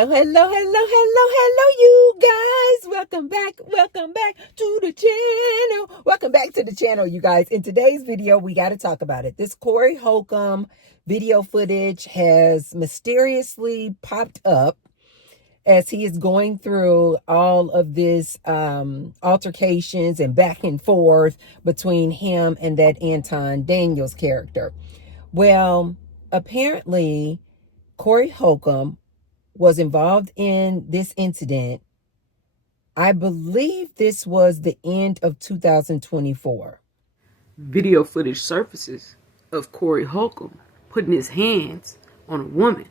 Hello, you guys. Welcome back to the channel. Welcome back to the channel, you guys. In today's video, we got to talk about it. This Corey Holcomb video footage has mysteriously popped up as he is going through all of this altercations and back and forth between him and that Anton Daniels character. Well, apparently, Corey Holcomb was involved in this incident. I believe this was the end of 2024. Video footage surfaces of Corey Holcomb putting his hands on a woman,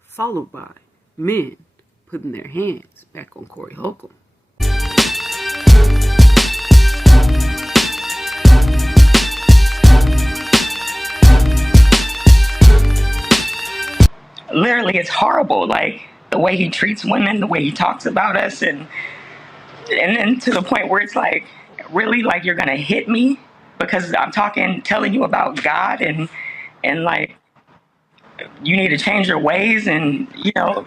followed by men putting their hands back on Corey Holcomb. Literally, it's horrible. Like the way he treats women, the way he talks about us, and then to the point where it's like, really, like you're gonna hit me because I'm telling you about God, and like you need to change your ways, and you know.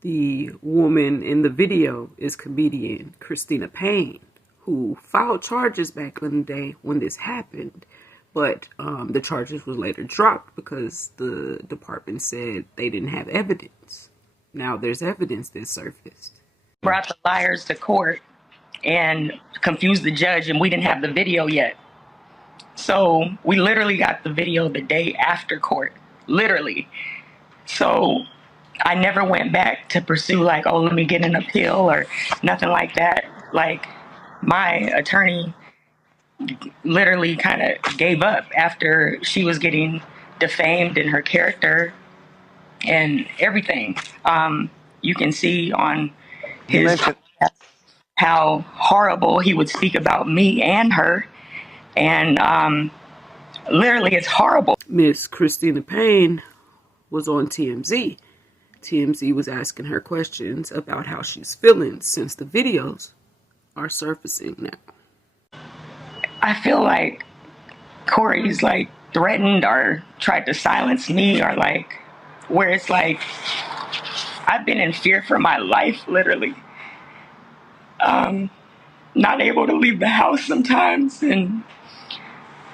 The woman in the video is comedian Christina Payne, who filed charges back in the day when this happened. But the charges was later dropped because the department said they didn't have evidence. Now there's evidence that surfaced. Brought the liars to court and confused the judge, and we didn't have the video yet. So we literally got the video the day after court, literally. So I never went back to pursue like, oh, let me get an appeal or nothing like that. Like my attorney literally kind of gave up after she was getting defamed in her character and everything. You can see on his podcast how horrible he would speak about me and her. And literally, it's horrible. Miss Christina Payne was on TMZ. TMZ was asking her questions about how she's feeling since the videos are surfacing now. I feel like Corey's like threatened or tried to silence me, or like where it's like I've been in fear for my life, literally. Not able to leave the house sometimes, and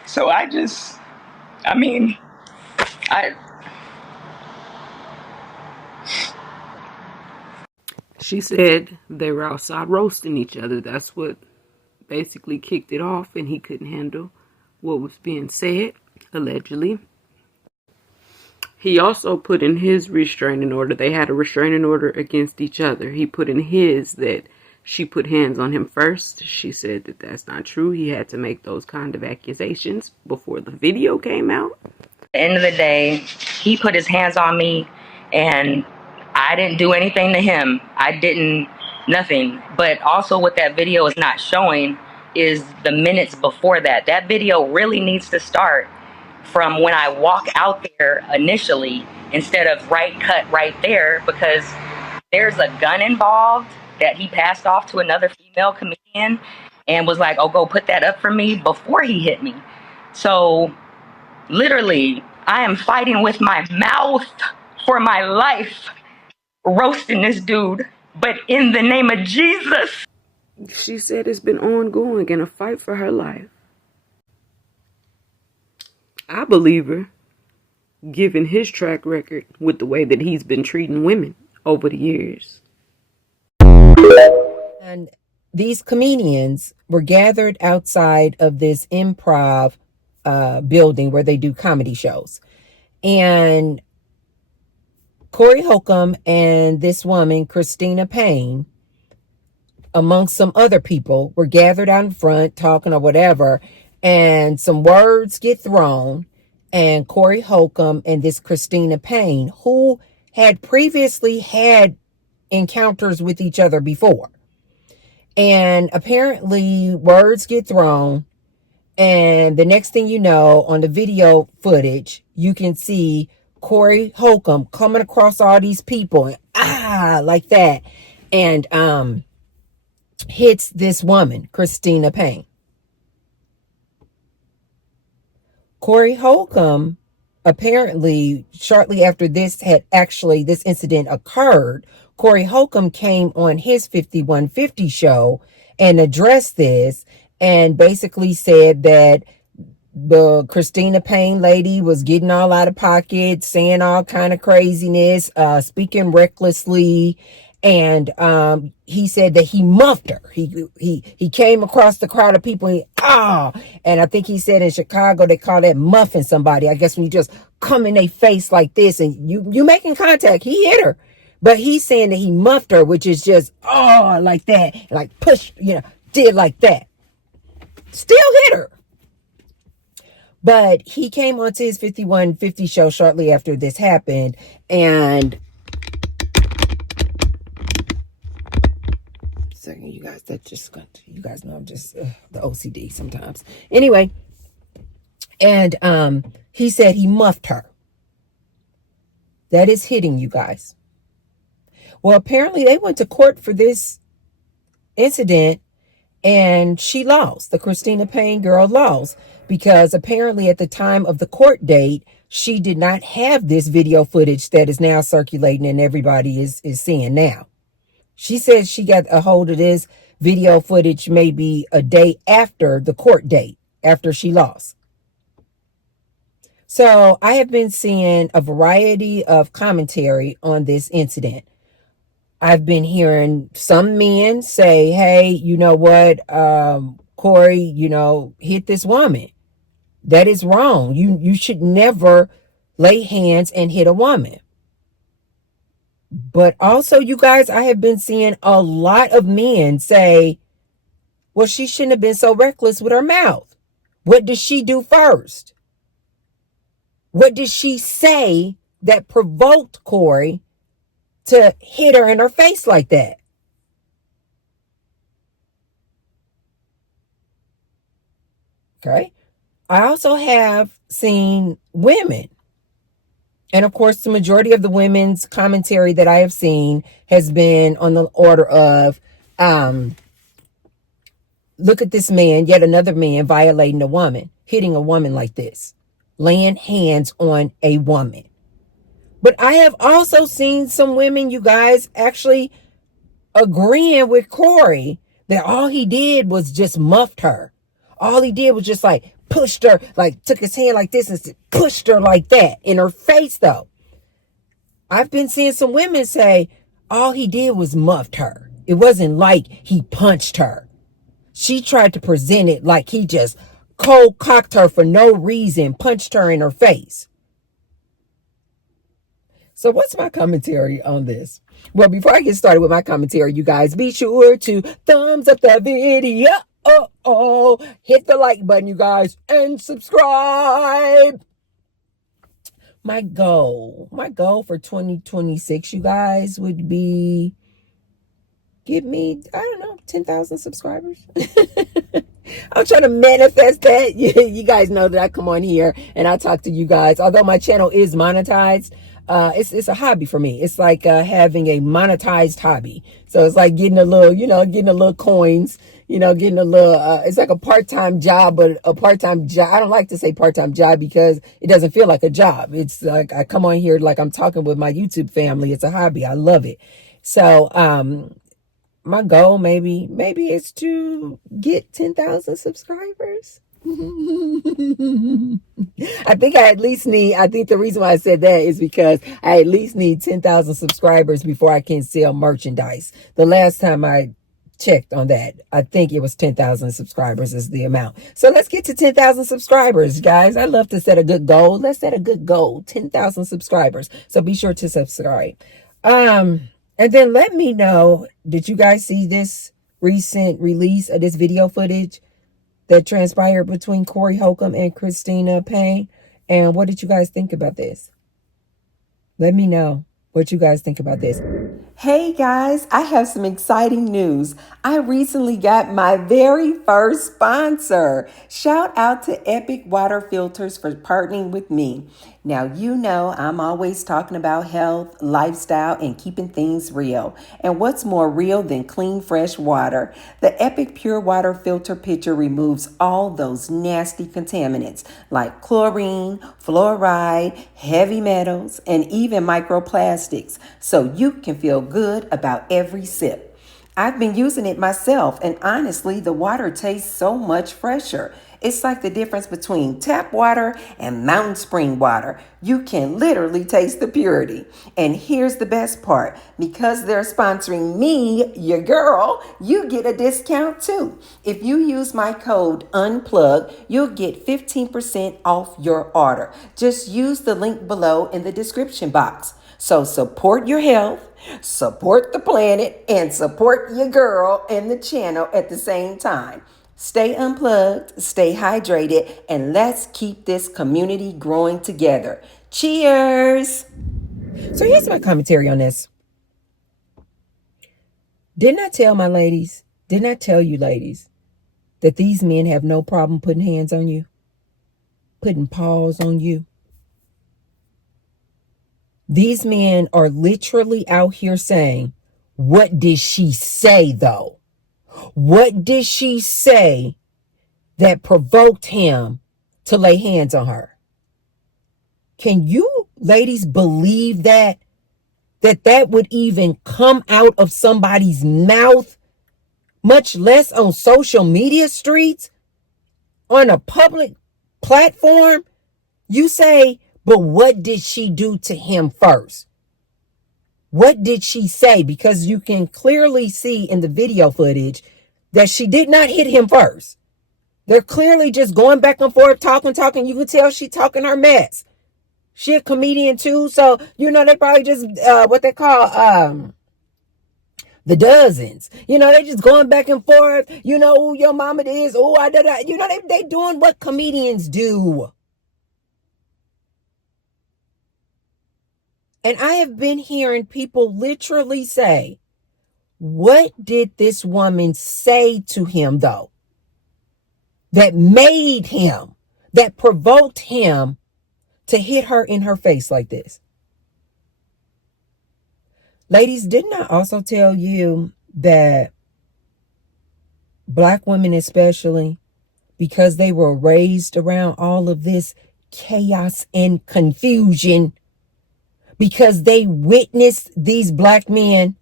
so She said they were outside roasting each other. That's what basically kicked it off, and he couldn't handle what was being said, allegedly. He also put in his restraining order. They had a restraining order against each other. He put in his that she put hands on him first. She said that that's not true. He had to make those kind of accusations before the video came out. At the end of the day, he put his hands on me, and I didn't do anything to him. I didn't, nothing. But also what that video is not showing is the minutes before that. That video really needs to start from when I walk out there initially instead of cut right there, because there's a gun involved that he passed off to another female comedian and was like, oh, go put that up for me before he hit me. So literally, I am fighting with my mouth for my life, roasting this dude, but in the name of Jesus. She said it's been ongoing and a fight for her life. I believe her, given his track record with the way that he's been treating women over the years. And these comedians were gathered outside of this improv building where they do comedy shows. And Corey Holcomb and this woman, Christina Payne, amongst some other people, were gathered out in front talking or whatever, and some words get thrown, and Corey Holcomb and this Christina Payne, who had previously had encounters with each other before, and apparently words get thrown, and the next thing you know, on the video footage, you can see Corey Holcomb coming across all these people and like that, and hits this woman, Christina Payne. Corey Holcomb apparently shortly after this incident occurred, Corey Holcomb came on his 5150 show and addressed this and basically said that the Christina Payne lady was getting all out of pocket, saying all kind of craziness, speaking recklessly, and he said that he muffed her. He came across the crowd of people. And I think he said in Chicago they call that muffing somebody. I guess when you just come in their face like this and you making contact. He hit her, but he's saying that he muffed her, which is just like that, like push, did like that. Still hit her. But he came onto his 5150 show shortly after this happened, and second, you guys, you guys know I'm just the OCD sometimes. Anyway, and he said he muffed her. That is hitting, you guys. Well, apparently they went to court for this incident, and she lost. The Christina Payne girl lost because apparently at the time of the court date, she did not have this video footage that is now circulating and everybody is seeing now. She says she got a hold of this video footage maybe a day after the court date, after she lost. So I have been seeing a variety of commentary on this incident. I've been hearing some men say, hey, you know what, Corey, hit this woman. That is wrong. You should never lay hands and hit a woman. But also, you guys, I have been seeing a lot of men say, well, she shouldn't have been so reckless with her mouth. What did she do first? What did she say that provoked Corey to hit her in her face like that? Okay. I also have seen women. And of course, the majority of the women's commentary that I have seen has been on the order of, look at this man, yet another man violating a woman, hitting a woman like this, laying hands on a woman. But I have also seen some women, you guys, actually agreeing with Corey that all he did was just muffed her. All he did was just like pushed her, like took his hand like this and pushed her like that in her face though. I've been seeing some women say all he did was muffed her. It wasn't like he punched her. She tried to present it like he just cold cocked her for no reason, punched her in her face. So what's my commentary on this? Well, before I get started with my commentary, you guys, be sure to thumbs up the video. Hit the like button, you guys, and subscribe. My goal for 2026, you guys, would be give me, 10,000 subscribers. I'm trying to manifest that. You guys know that I come on here and I talk to you guys. Although my channel is monetized, it's a hobby for me. It's like having a monetized hobby. So it's like getting a little coins, getting a little, it's like a part-time job, but a part-time job. I don't like to say part-time job because it doesn't feel like a job. It's like I come on here like I'm talking with my YouTube family. It's a hobby. I love it. So, my goal maybe is to get 10,000 subscribers. I think the reason why I said that is because I at least need 10,000 subscribers before I can sell merchandise. The last time I checked on that, I think it was 10,000 subscribers is the amount. So let's get to 10,000 subscribers, guys. I love to set a good goal. Let's set a good goal, 10,000 subscribers. So be sure to subscribe. And then let me know, did you guys see this recent release of this video footage that transpired between Corey Holcomb and Christina Payne? And what did you guys think about this? Let me know what you guys think about this. Hey guys, I have some exciting news. I recently got my very first sponsor. Shout out to Epic Water Filters for partnering with me. Now, you know, I'm always talking about health, lifestyle, and keeping things real. And what's more real than clean, fresh water? The Epic Pure Water Filter Pitcher removes all those nasty contaminants like chlorine, fluoride, heavy metals, and even microplastics, so you can feel good about every sip. I've been using it myself, and honestly, the water tastes so much fresher. It's like the difference between tap water and mountain spring water. You can literally taste the purity. And here's the best part, because they're sponsoring me, your girl, you get a discount too. If you use my code UNPLUG, you'll get 15% off your order. Just use the link below in the description box. So support your health, support the planet, and support your girl and the channel at the same time. Stay unplugged, stay hydrated, and let's keep this community growing together. Cheers! So here's my commentary on this. Didn't I tell my ladies, didn't I tell you ladies, that these men have no problem putting hands on you? Putting paws on you? These men are literally out here saying, what did she say though? What did she say that provoked him to lay hands on her? Can you ladies believe that? That would even come out of somebody's mouth, much less on social media streets, on a public platform? You say, but what did she do to him first? What did she say? Because you can clearly see in the video footage that she did not hit him first. They're clearly just going back and forth, talking. You can tell she talking her mess. She a comedian too, so you know they probably just what they call the dozens. You know, they just going back and forth. You know who your mama is. Oh, I did. You know they doing what comedians do. And I have been hearing people literally say, what did this woman say to him, though, that made him, that provoked him to hit her in her face like this? Ladies, didn't I also tell you that Black women especially, because they were raised around all of this chaos and confusion, because they witnessed these Black men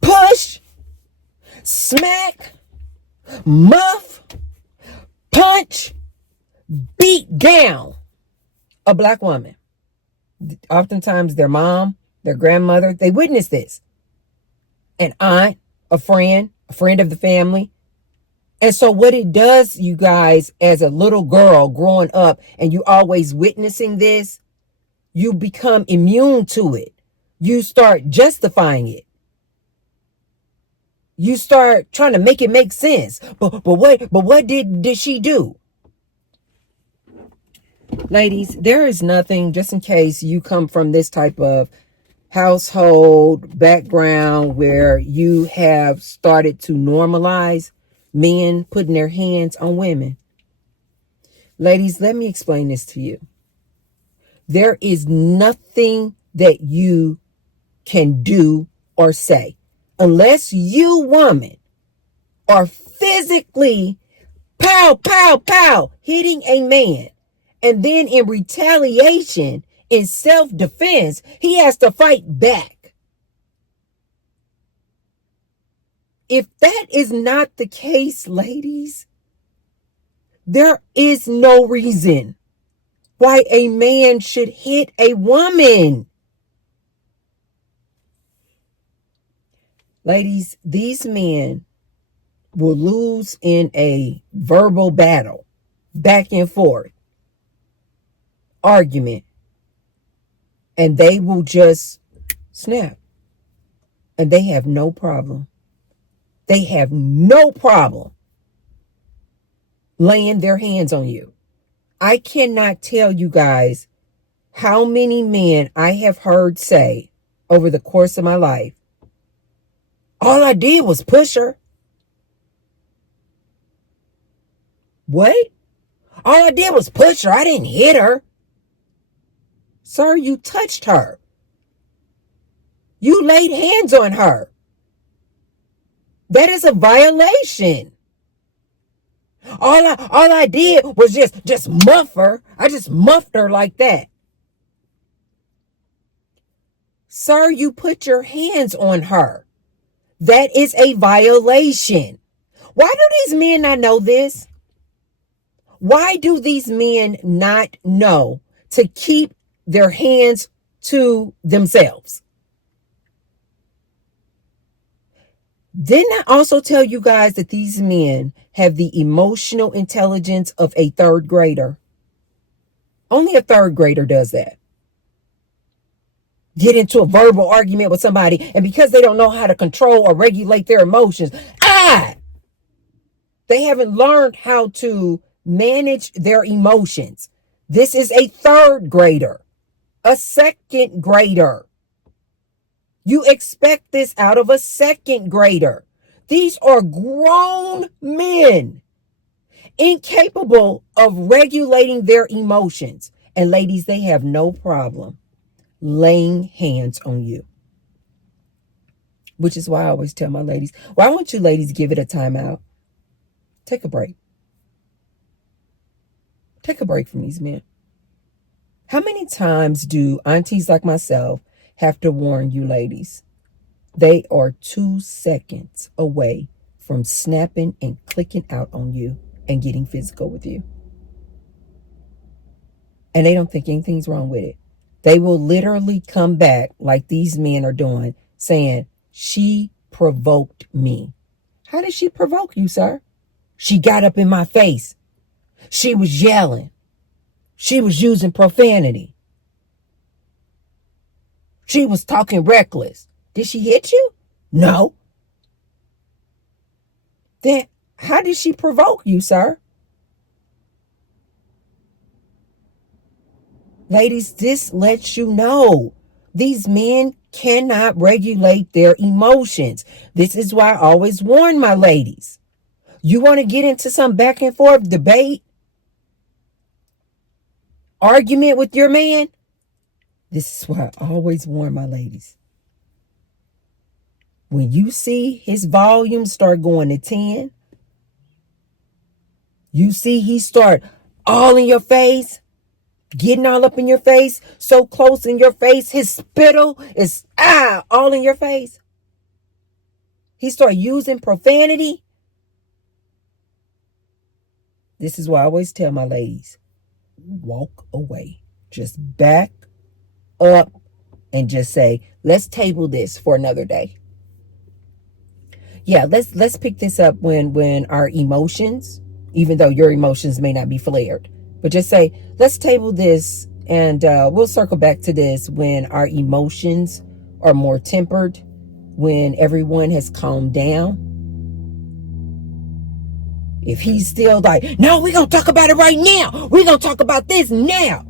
push, smack, muff, punch, beat down a Black woman? Oftentimes their mom, their grandmother, they witnessed this. An aunt, a friend of the family. And so what it does, you guys, as a little girl growing up and you always witnessing this, you become immune to it. You start justifying it. You start trying to make it make sense. But what did she do? Ladies, there is nothing, just in case you come from this type of household background where you have started to normalize men putting their hands on women. Ladies, let me explain this to you. There is nothing that you can do or say unless you, woman, are physically pow, pow, pow, hitting a man. And then in retaliation, in self-defense, he has to fight back. If that is not the case, ladies, there is no reason why a man should hit a woman. Ladies, these men will lose in a verbal battle, back and forth, argument, and they will just snap. And they have no problem. They have no problem laying their hands on you. I cannot tell you guys how many men I have heard say over the course of my life, all I did was push her. What? All I did was push her. I didn't hit her. Sir, you touched her. You laid hands on her. That is a violation. All I did was just muff her. I just muffed her like that. Sir, you put your hands on her. That is a violation. Why do these men not know this? Why do these men not know to keep their hands to themselves? Didn't I also tell you guys that these men have the emotional intelligence of a third grader? Only a third grader does that. Get into a verbal argument with somebody, and because they don't know how to control or regulate their emotions, they haven't learned how to manage their emotions. This is a third grader, a second grader. You expect this out of a second grader. These are grown men, incapable of regulating their emotions. And ladies, they have no problem laying hands on you. Which is why I always tell my ladies, why don't you ladies give it a timeout? Take a break. Take a break from these men. How many times do aunties like myself have to warn you ladies? They are 2 seconds away from snapping and clicking out on you and getting physical with you. And they don't think anything's wrong with it. They will literally come back like these men are doing, saying, she provoked me. How did she provoke you, sir? She got up in my face. She was yelling. She was using profanity. She was talking reckless. Did she hit you? No. Then how did she provoke you, sir? Ladies, this lets you know these men cannot regulate their emotions. This is why I always warn my ladies. You want to get into some back and forth debate, argument with your man? This is why I always warn my ladies. When you see his volume start going to 10, you see he start all in your face, getting all up in your face, so close in your face, his spittle is all in your face. He start using profanity. This is why I always tell my ladies, walk away. Just back up and just say, let's table this for another day. Yeah, let's pick this up when our emotions, even though your emotions may not be flared, but just say, let's table this and we'll circle back to this when our emotions are more tempered, when everyone has calmed down. If he's still like, no, we're going to talk about it right now. We're going to talk about this now.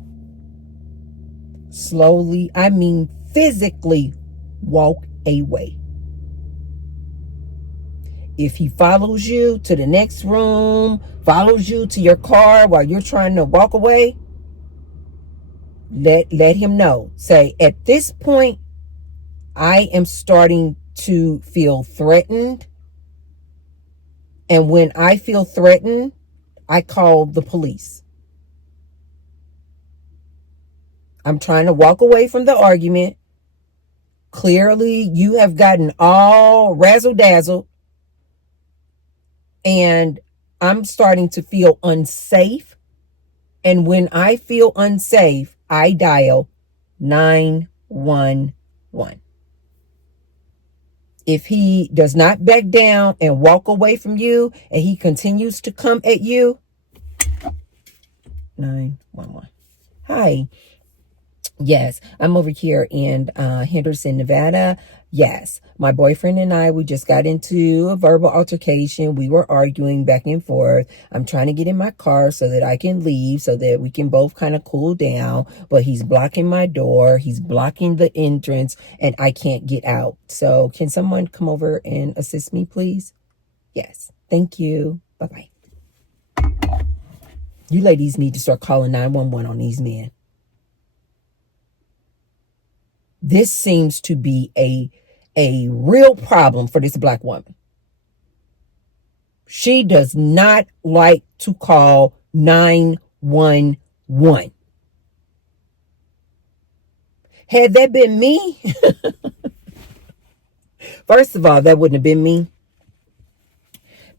Slowly, I mean physically, walk away. If he follows you to the next room, follows you to your car while you're trying to walk away, let him know. Say, at this point, I am starting to feel threatened. And when I feel threatened, I call the police. I'm trying to walk away from the argument. Clearly, you have gotten all razzle-dazzled. And I'm starting to feel unsafe. And when I feel unsafe, I dial 911. If he does not back down and walk away from you and he continues to come at you, 911. Hi. Yes, I'm over here in Henderson, Nevada. Yes, my boyfriend and I, we just got into a verbal altercation. We were arguing back and forth. I'm trying to get in my car so that I can leave, so that we can both kind of cool down. But he's blocking my door. He's blocking the entrance and I can't get out. So can someone come over and assist me, please? Yes, thank you. Bye-bye. You ladies need to start calling 911 on these men. This seems to be a real problem for this black woman. She does not like to call 911. Had that been me, first of all, that wouldn't have been me,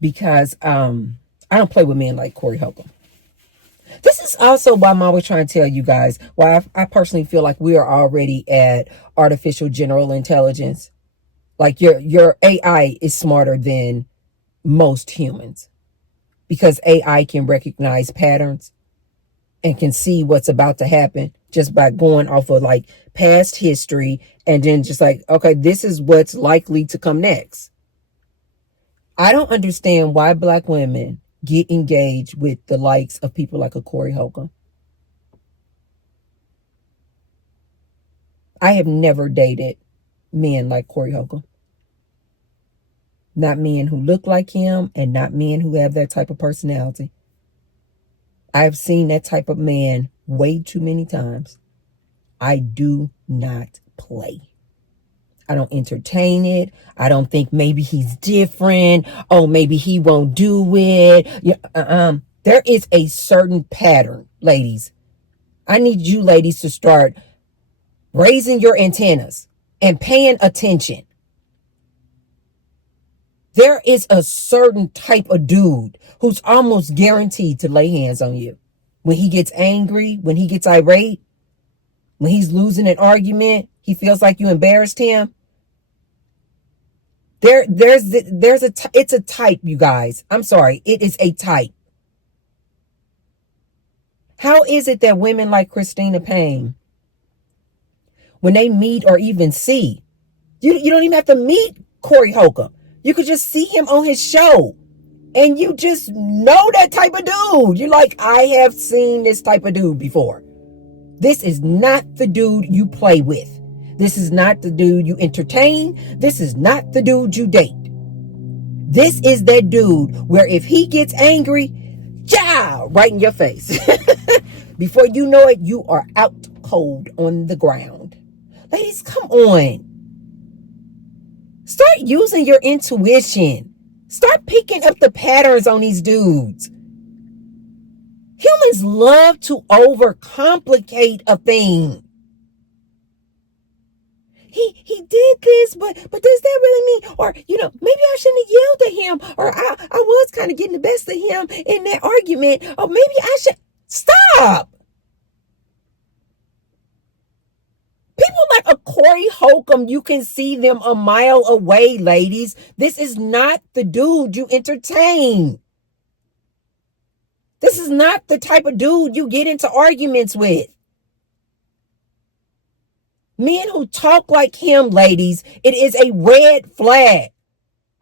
because I don't play with men like Corey Holcomb. This is also why I'm always trying to tell you guys why I personally feel like we are already at artificial general intelligence. Like your AI is smarter than most humans, because AI can recognize patterns and can see what's about to happen just by going off of like past history, and then just like, okay, this is what's likely to come next. I don't understand why black women get engaged with the likes of people like a Corey Holcomb. I have never dated men like Corey Holcomb. Not men who look like him, and not men who have that type of personality. I've seen that type of man way too many times. I do not play. I don't entertain it. I don't think maybe he's different. Oh, maybe he won't do it. Yeah, there is a certain pattern, ladies. I need you ladies to start raising your antennas and paying attention. There is a certain type of dude who's almost guaranteed to lay hands on you. When he gets angry, when he gets irate, when he's losing an argument, he feels like you embarrassed him. It's a type, you guys. I'm sorry. It is a type. How is it that women like Christina Payne, when they meet or even see, you don't even have to meet Corey Holcomb. You could just see him on his show, and you just know that type of dude. You're like, I have seen this type of dude before. This is not the dude you play with. This is not the dude you entertain. This is not the dude you date. This is that dude where if he gets angry, right in your face. Before you know it, you are out cold on the ground. Ladies, come on. Start using your intuition. Start picking up the patterns on these dudes. Humans love to overcomplicate a thing. He did this, but does that really mean, or maybe I shouldn't have yelled at him, or I was kind of getting the best of him in that argument, or maybe I should stop. People like a Corey Holcomb, you can see them a mile away, ladies. This is not the dude you entertain. This is not the type of dude you get into arguments with. Men who talk like him, ladies, it is a red flag.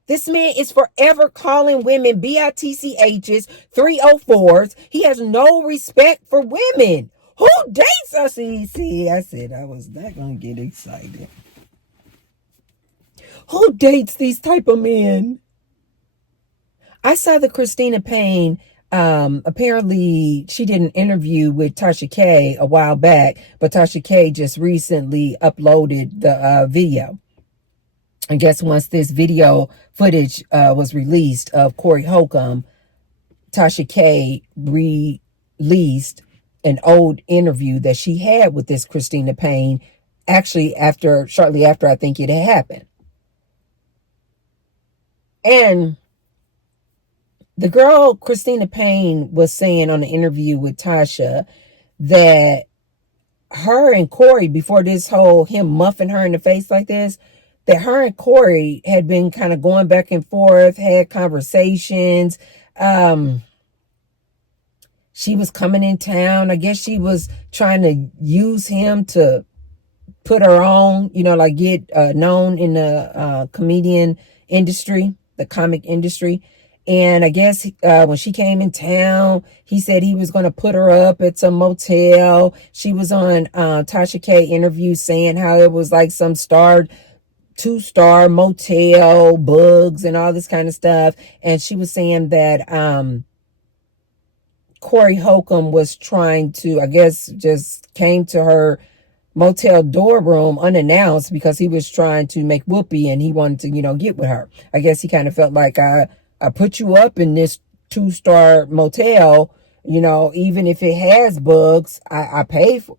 This man is forever calling women bitchs, 304s. He has no respect for women. Who dates us? See, I said I was not going to get excited. Who dates these type of men? I saw the Christina Payne, apparently she did an interview with Tasha K a while back, but Tasha K just recently uploaded the video. I guess once this video footage was released of Corey Holcomb, Tasha K released an old interview that she had with this Christina Payne, actually shortly after I think it had happened. And the girl, Christina Payne, was saying on the interview with Tasha that her and Corey, before this whole him muffing her in the face like this, that her and Corey had been kind of going back and forth, had conversations. She was coming in town. I guess she was trying to use him to put her on, like get known in the comedian industry, the comic industry. And I guess when she came in town, he said he was going to put her up at some motel. She was on Tasha K interview saying how it was like some 2-star motel, bugs and all this kind of stuff. And she was saying that Corey Holcomb was trying to, I guess, just came to her motel door room unannounced because he was trying to make whoopee and he wanted to, get with her. I guess he kind of felt like I put you up in this 2-star motel, even if it has bugs, I pay for.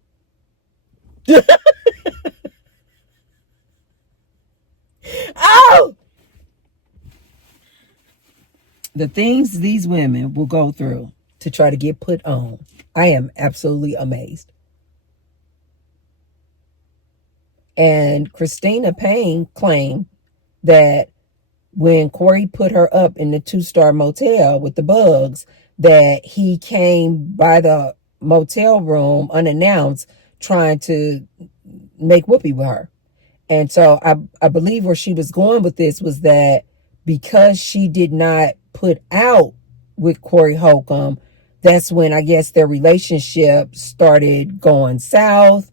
Oh, the things these women will go through to try to get put on. I am absolutely amazed. And Christina Payne claimed that when Corey put her up in the 2-star motel with the bugs, that he came by the motel room unannounced trying to make whoopee with her. And so I believe where she was going with this was that because she did not put out with Corey Holcomb, that's when I guess their relationship started going south.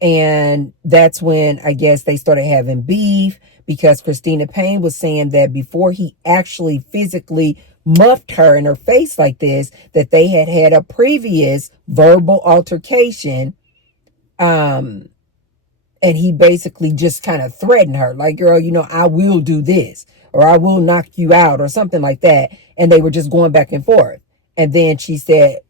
And that's when I guess they started having beef because Christina Payne was saying that before he actually physically muffed her in her face like this, that they had had a previous verbal altercation. And he basically just kind of threatened her like, girl, I will do this or I will knock you out or something like that. And they were just going back and forth. And then she said,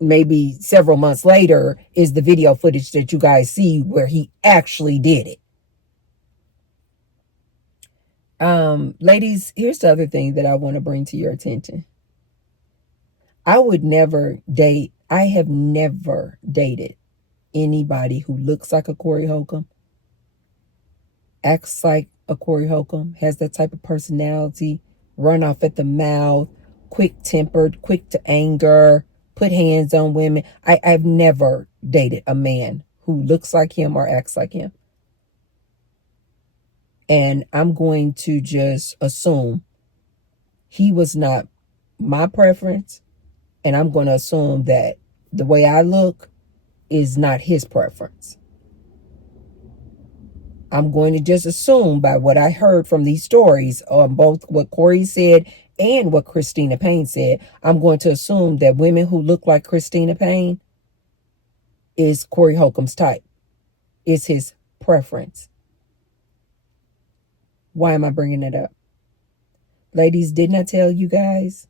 maybe several months later is the video footage that you guys see where he actually did it. Ladies, here's the other thing that I want to bring to your attention. I have never dated anybody who looks like a Corey Holcomb, acts like a Corey Holcomb, has that type of personality, run off at the mouth, quick-tempered, quick to anger, put hands on women. I've never dated a man who looks like him or acts like him. And I'm going to just assume he was not my preference. And I'm going to assume that the way I look is not his preference. I'm going to just assume by what I heard from these stories, both what Corey said and what Christina Payne said, I'm going to assume that women who look like Christina Payne is Corey Holcomb's type, is his preference. Why am I bringing it up? Ladies, didn't I tell you guys?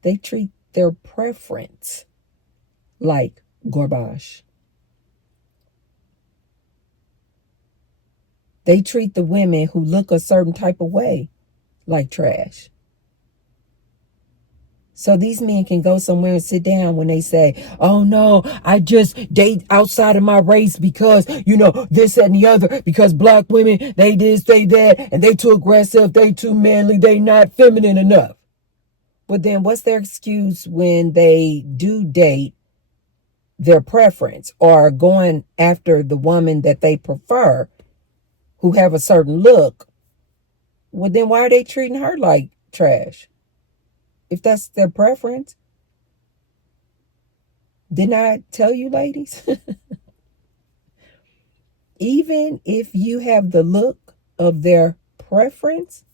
They treat their preference like garbage. They treat the women who look a certain type of way like trash. So these men can go somewhere and sit down when they say, oh no, I just date outside of my race because, this and the other, because black women, they this, they that, and they too aggressive, they too manly, they not feminine enough. But then what's their excuse when they do date their preference or going after the woman that they prefer who have a certain look? Well, then why are they treating her like trash? If that's their preference. Didn't I tell you, ladies? Even if you have the look of their preference,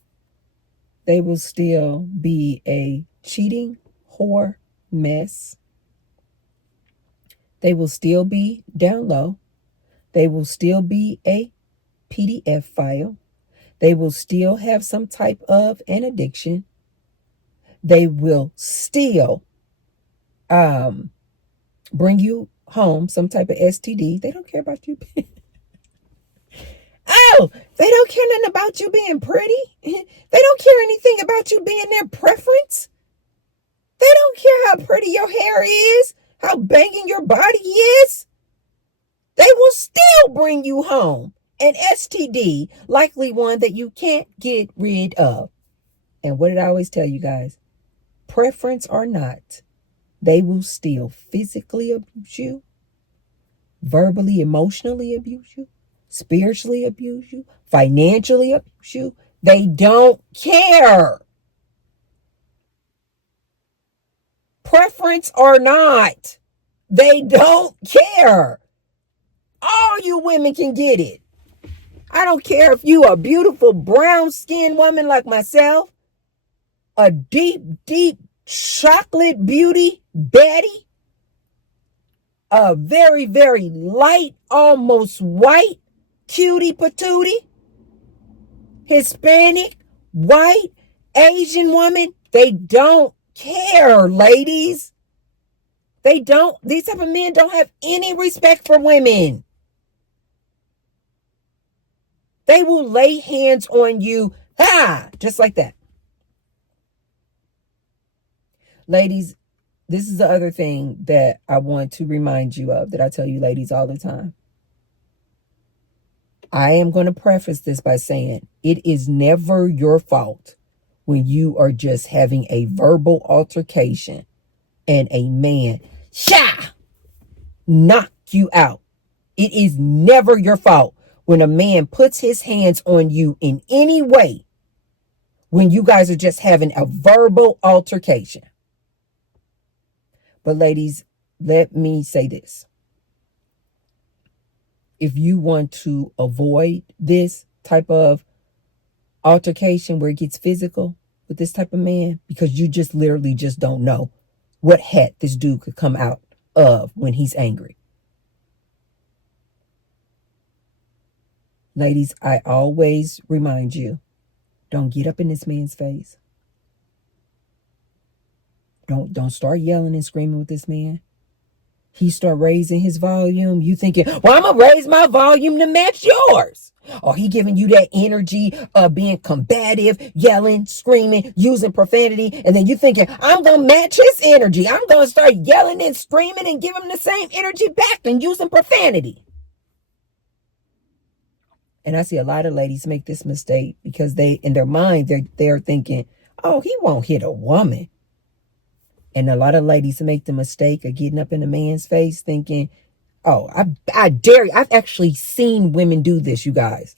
they will still be a cheating whore mess. They will still be down low. They will still be a PDF file. They will still have some type of an addiction. They will still bring you home some type of STD. They don't care about you. Oh, they don't care nothing about you being pretty. They don't care anything about you being their preference. They don't care how pretty your hair is, how banging your body is. They will still bring you home an STD, likely one that you can't get rid of. And what did I always tell you guys? Preference or not, they will still physically abuse you, verbally, emotionally abuse you, spiritually abuse you, financially abuse you. They don't care. Preference or not, they don't care. All you women can get it. I don't care if you a beautiful brown-skinned woman like myself, a deep, deep chocolate beauty Betty, a very, very light, almost white cutie patootie, Hispanic, white, Asian woman, they don't care, ladies. They don't. These type of men don't have any respect for women. They will lay hands on you, just like that. Ladies, this is the other thing that I want to remind you of, that I tell you ladies all the time. I am going to preface this by saying it is never your fault when you are just having a verbal altercation and a man knock you out. It is never your fault when a man puts his hands on you in any way when you guys are just having a verbal altercation. But ladies, let me say this. If you want to avoid this type of altercation where it gets physical with this type of man, because you just literally just don't know what hat this dude could come out of when he's angry. Ladies, I always remind you, don't get up in this man's face. Don't start yelling and screaming with this man. He start raising his volume. You thinking, well, I'm going to raise my volume to match yours. Or he giving you that energy of being combative, yelling, screaming, using profanity. And then you thinking, I'm going to match his energy. I'm going to start yelling and screaming and give him the same energy back and using profanity. And I see a lot of ladies make this mistake because they, in their mind, they're thinking, oh, he won't hit a woman. And a lot of ladies make the mistake of getting up in a man's face thinking, oh, I dare you. I've actually seen women do this, you guys.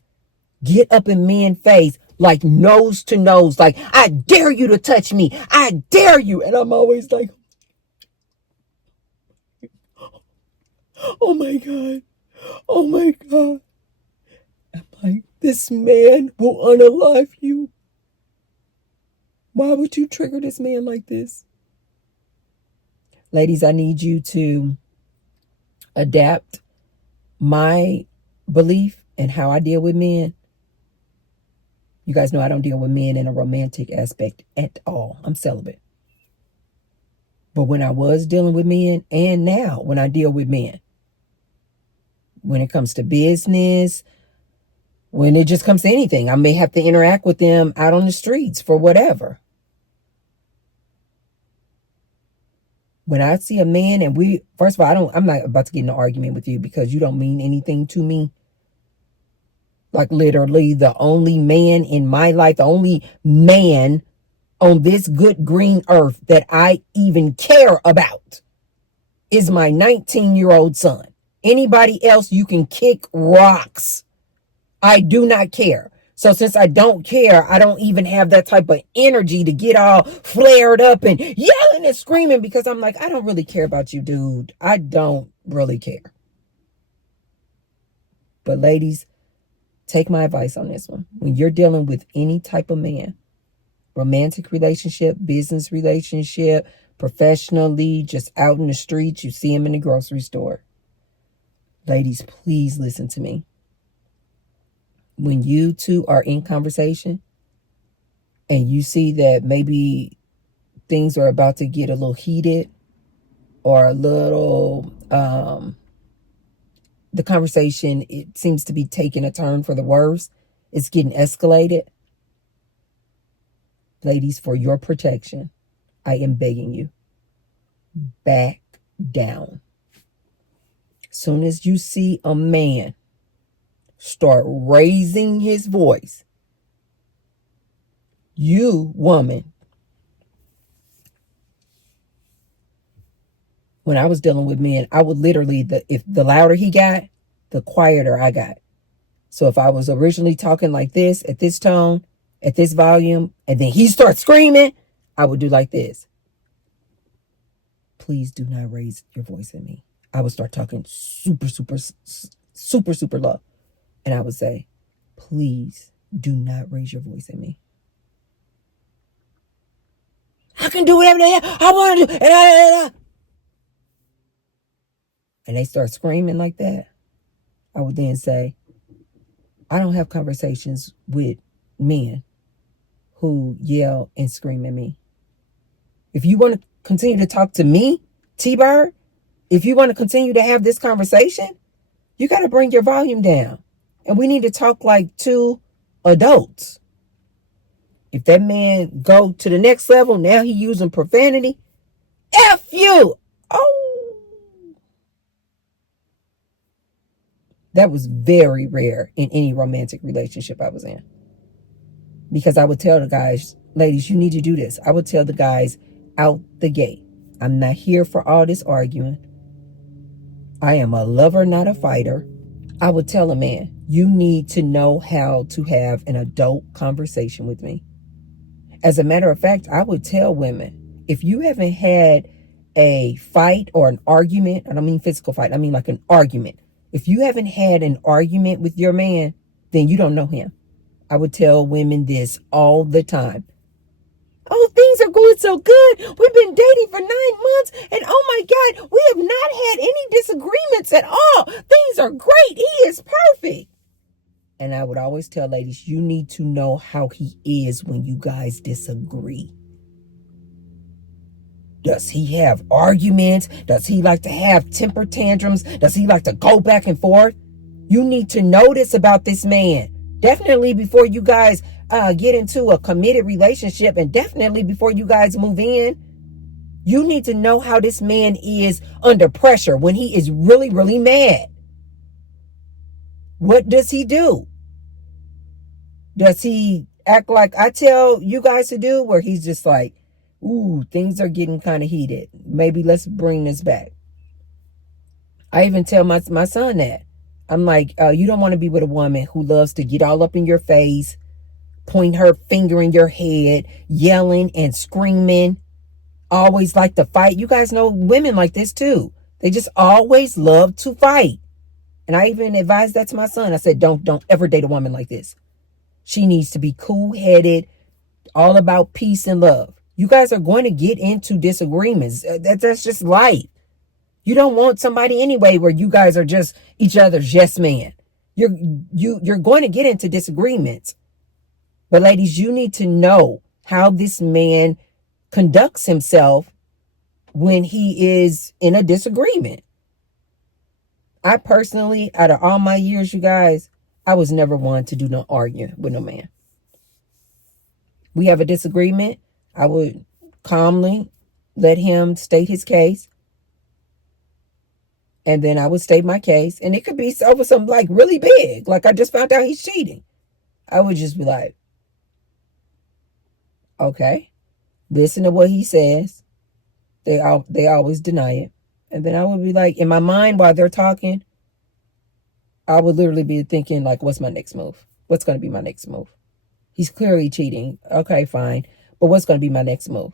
Get up in men's face like nose to nose. Like, I dare you to touch me. I dare you. And I'm always like, oh my God. Oh my God. I'm like, this man will unalive you. Why would you trigger this man like this? Ladies, I need you to adapt my belief and how I deal with men. You guys know I don't deal with men in a romantic aspect at all. I'm celibate. But when I was dealing with men, and now when I deal with men, when it comes to business, when it just comes to anything, I may have to interact with them out on the streets for whatever. When I see a man and first of all, I'm not about to get in an argument with you because you don't mean anything to me. Like literally the only man in my life, the only man on this good green earth that I even care about is my 19-year-old son. Anybody else, you can kick rocks. I do not care. So since I don't care, I don't even have that type of energy to get all flared up and yelling and screaming because I'm like, I don't really care about you, dude. I don't really care. But ladies, take my advice on this one. When you're dealing with any type of man, romantic relationship, business relationship, professionally, just out in the streets, you see him in the grocery store. Ladies, please listen to me. When you two are in conversation and you see that maybe things are about to get a little heated or a little, the conversation, it seems to be taking a turn for the worse. It's getting escalated. Ladies, for your protection, I am begging you, back down. Soon as you see a man start raising his voice, you, woman, when I was dealing with men, I would literally, if the louder he got, the quieter I got. So if I was originally talking like this, at this tone, at this volume, and then he starts screaming, I would do like this. Please do not raise your voice at me. I would start talking super, super, super, super low. And I would say, please do not raise your voice at me. I can do whatever the hell I want to do. And they start screaming like that. I would then say, I don't have conversations with men who yell and scream at me. If you want to continue to talk to me, T-Bird, if you want to continue to have this conversation, you got to bring your volume down. And we need to talk like two adults. If that man go to the next level, now he using profanity, F you. Oh. That was very rare in any romantic relationship I was in. Because I would tell the guys, ladies, you need to do this. I would tell the guys out the gate, I'm not here for all this arguing. I am a lover, not a fighter. I would tell a man, you need to know how to have an adult conversation with me. As a matter of fact, I would tell women, if you haven't had a fight or an argument, I don't mean physical fight, I mean like an argument. If you haven't had an argument with your man, then you don't know him. I would tell women this all the time. Oh, things are going so good. We've been dating for 9 months, and oh my God, we have not had any disagreements at all. Things are great. He is perfect. And I would always tell ladies, you need to know how he is when you guys disagree. Does he have arguments? Does he like to have temper tantrums? Does he like to go back and forth? You need to know this about this man. Definitely before you guys get into a committed relationship, and definitely before you guys move in. You need to know how this man is under pressure when he is really, really mad. What does he do? Does he act like I tell you guys to do, where he's just like, ooh, things are getting kind of heated. Maybe let's bring this back. I even tell my son that. I'm like, you don't want to be with a woman who loves to get all up in your face, point her finger in your head, yelling and screaming, always like to fight. You guys know women like this too. They just always love to fight. And I even advised that to my son. I said, don't ever date a woman like this. She needs to be cool-headed, all about peace and love. You guys are going to get into disagreements. That's just life. You don't want somebody anyway where you guys are just each other's yes man. You're going to get into disagreements. But ladies, you need to know how this man conducts himself when he is in a disagreement. I personally, out of all my years, you guys, I was never one to do no arguing with no man. We have a disagreement. I would calmly let him state his case. And then I would state my case. And it could be over something like really big. Like I just found out he's cheating. I would just be like, okay, listen to what he says. They always deny it. And then I would be like, in my mind while they're talking, I would literally be thinking like, what's my next move? What's going to be my next move? He's clearly cheating. Okay, fine. But what's going to be my next move?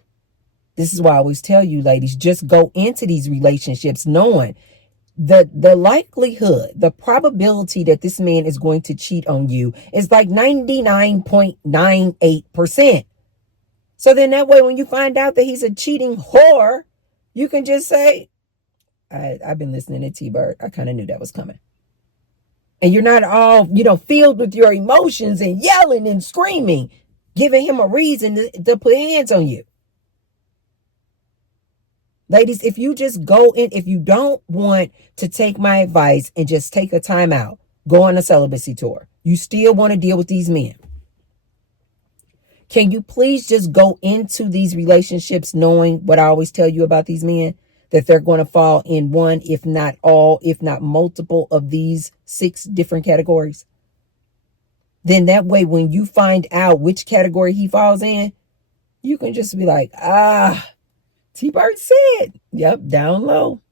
This is why I always tell you, ladies, just go into these relationships knowing the likelihood, the probability that this man is going to cheat on you is like 99.98%. So then that way, when you find out that he's a cheating whore, you can just say, I've been listening to T-Bird. I kind of knew that was coming. And you're not all, filled with your emotions and yelling and screaming, giving him a reason to put hands on you. Ladies, if you just go in, if you don't want to take my advice and just take a time out, go on a celibacy tour. You still want to deal with these men. Can you please just go into these relationships knowing what I always tell you about these men? That they're going to fall in one, if not all, if not multiple of these 6 different categories. Then that way, when you find out which category he falls in, you can just be like, T-Bird said, yep, down low.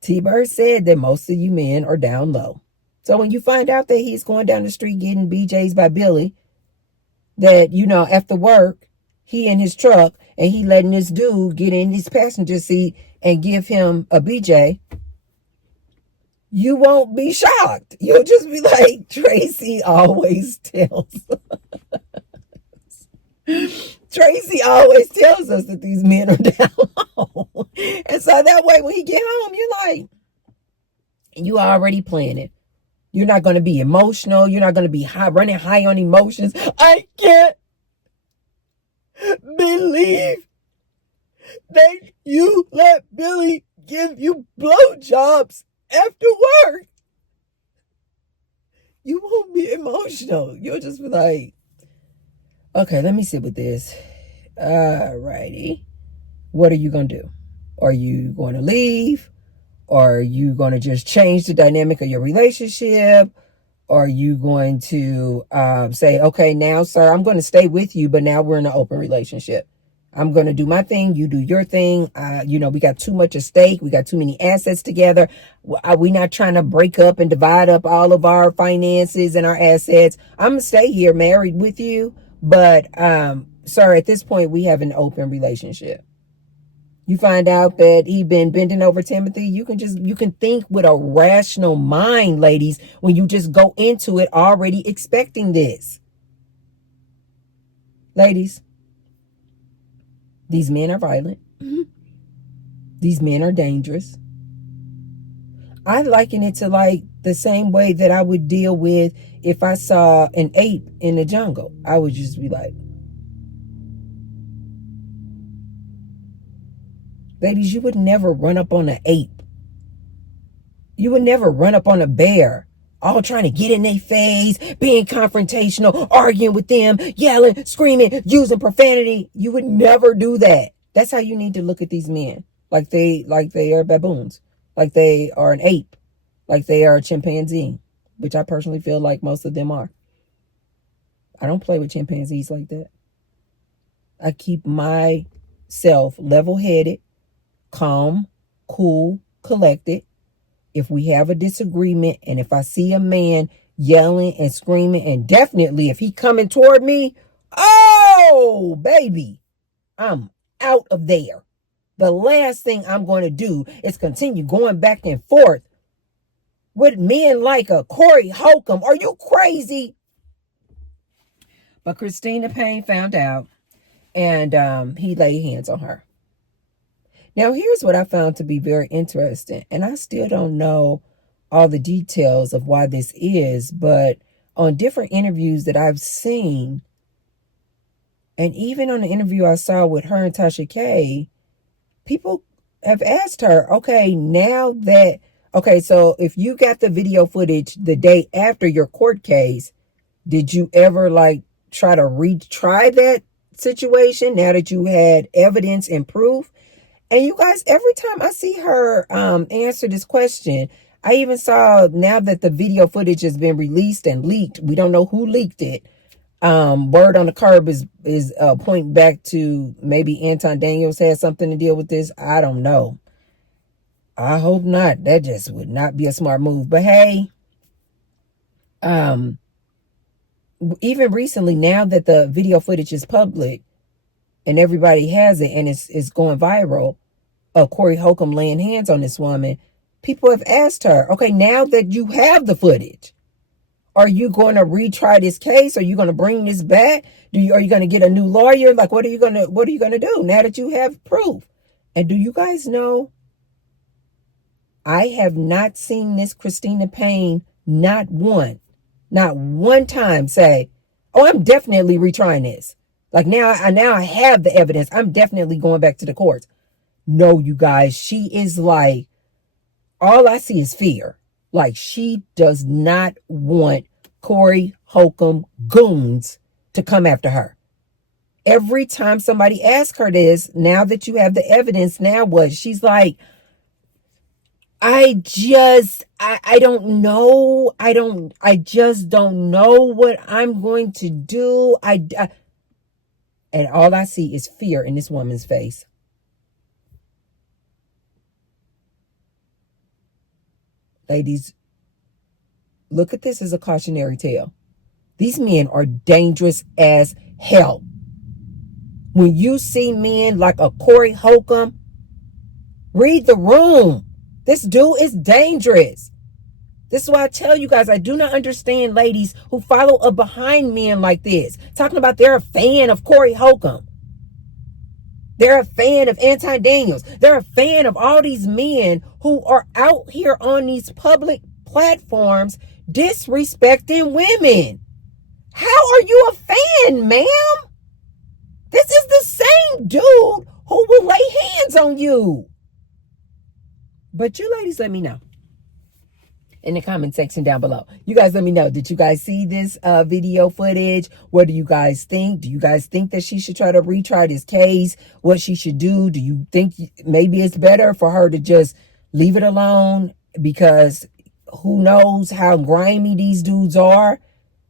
T-Bird said that most of you men are down low. So when you find out that he's going down the street getting BJs by Billy, that, after work, he in his truck and he letting this dude get in his passenger seat and give him a BJ, you won't be shocked. You'll just be like, Tracy always tells us. Tracy always tells us that these men are down low. And so that way when he get home, you're like, you already planning. You're not going to be emotional. You're not going to be running high on emotions. I can't believe that you let Billy give you blowjobs after work. You won't be emotional. You'll just be like, okay, let me sit with this. Alrighty. What are you going to do? Are you going to leave? Are you going to just change the dynamic of your relationship? Are you going to say, okay, now, sir, I'm going to stay with you, but now we're in an open relationship. I'm going to do my thing. You do your thing. We got too much at stake. We got too many assets together. We're not trying to break up and divide up all of our finances and our assets. I'm going to stay here married with you. But, sir, at this point, we have an open relationship. You find out that he been bending over Timothy. You can think with a rational mind, ladies, when you just go into it already expecting this. Ladies, these men are violent. These men are dangerous. I liken it to like the same way that I would deal with if I saw an ape in the jungle. I would just be like, ladies, you would never run up on an ape. You would never run up on a bear, all trying to get in their face, being confrontational, arguing with them, yelling, screaming, using profanity. You would never do that. That's how you need to look at these men. Like they are baboons. Like they are an ape. Like they are a chimpanzee, which I personally feel like most of them are. I don't play with chimpanzees like that. I keep myself level-headed, calm, cool, collected. If we have a disagreement and if I see a man yelling and screaming, and definitely if he coming toward me, oh, baby, I'm out of there. The last thing I'm going to do is continue going back and forth with men like a Corey Holcomb. Are you crazy? But Christina Payne found out, and he laid hands on her. Now, here's what I found to be very interesting, and I still don't know all the details of why this is, but on different interviews that I've seen, and even on the interview I saw with her and Tasha K, people have asked her, so if you got the video footage the day after your court case, did you ever try to retry that situation now that you had evidence and proof? And you guys, every time I see her answer this question, I even saw now that the video footage has been released and leaked. We don't know who leaked it. Word on the curb is pointing back to maybe Anton Daniels had something to deal with this. I don't know. I hope not. That just would not be a smart move. But hey, even recently, now that the video footage is public and everybody has it and it's going viral, of Corey Holcomb laying hands on this woman, people have asked her, okay, now that you have the footage, are you going to retry this case? Are you going to bring this back? Are you going to get a new lawyer? What are you going to do now that you have proof? And do you guys know, I have not seen this Christina Payne not one time say, oh, I'm definitely retrying this. Now I have the evidence. I'm definitely going back to the courts. No, you guys, she is all I see is fear. She does not want Corey Holcomb goons to come after her. Every time somebody asks her this, now that you have the evidence, now what? She's like, I don't know. I just don't know what I'm going to do. And all I see is fear in this woman's face. Ladies, look at this as a cautionary tale. These men are dangerous as hell. When you see men like a Corey Holcomb, read the room. This dude is dangerous. This is why I tell you guys, I do not understand ladies who follow up behind men like this, talking about they're a fan of Corey Holcomb. They're a fan of Anti Daniels. They're a fan of all these men who are out here on these public platforms disrespecting women. How are you a fan, ma'am? This is the same dude who will lay hands on you. But you ladies, let me know in the comment section down below. You guys let me know. Did you guys see this video footage? What do you guys think? Do you guys think that she should try to retry this case? What she should do? Do you think maybe it's better for her to just leave it alone? Because who knows how grimy these dudes are?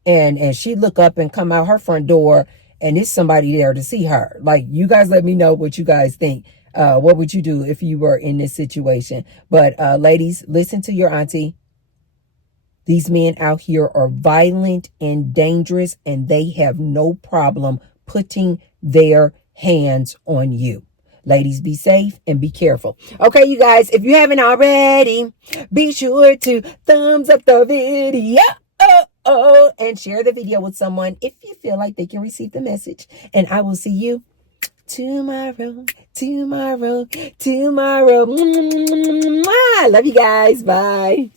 And she look up and come out her front door and there's somebody there to see her. Like, you guys let me know what you guys think. What would you do if you were in this situation? But ladies, listen to your auntie. These men out here are violent and dangerous, and they have no problem putting their hands on you. Ladies, be safe and be careful. Okay, you guys, if you haven't already, be sure to thumbs up the video. And share the video with someone if you feel like they can receive the message. And I will see you tomorrow. Love you guys. Bye.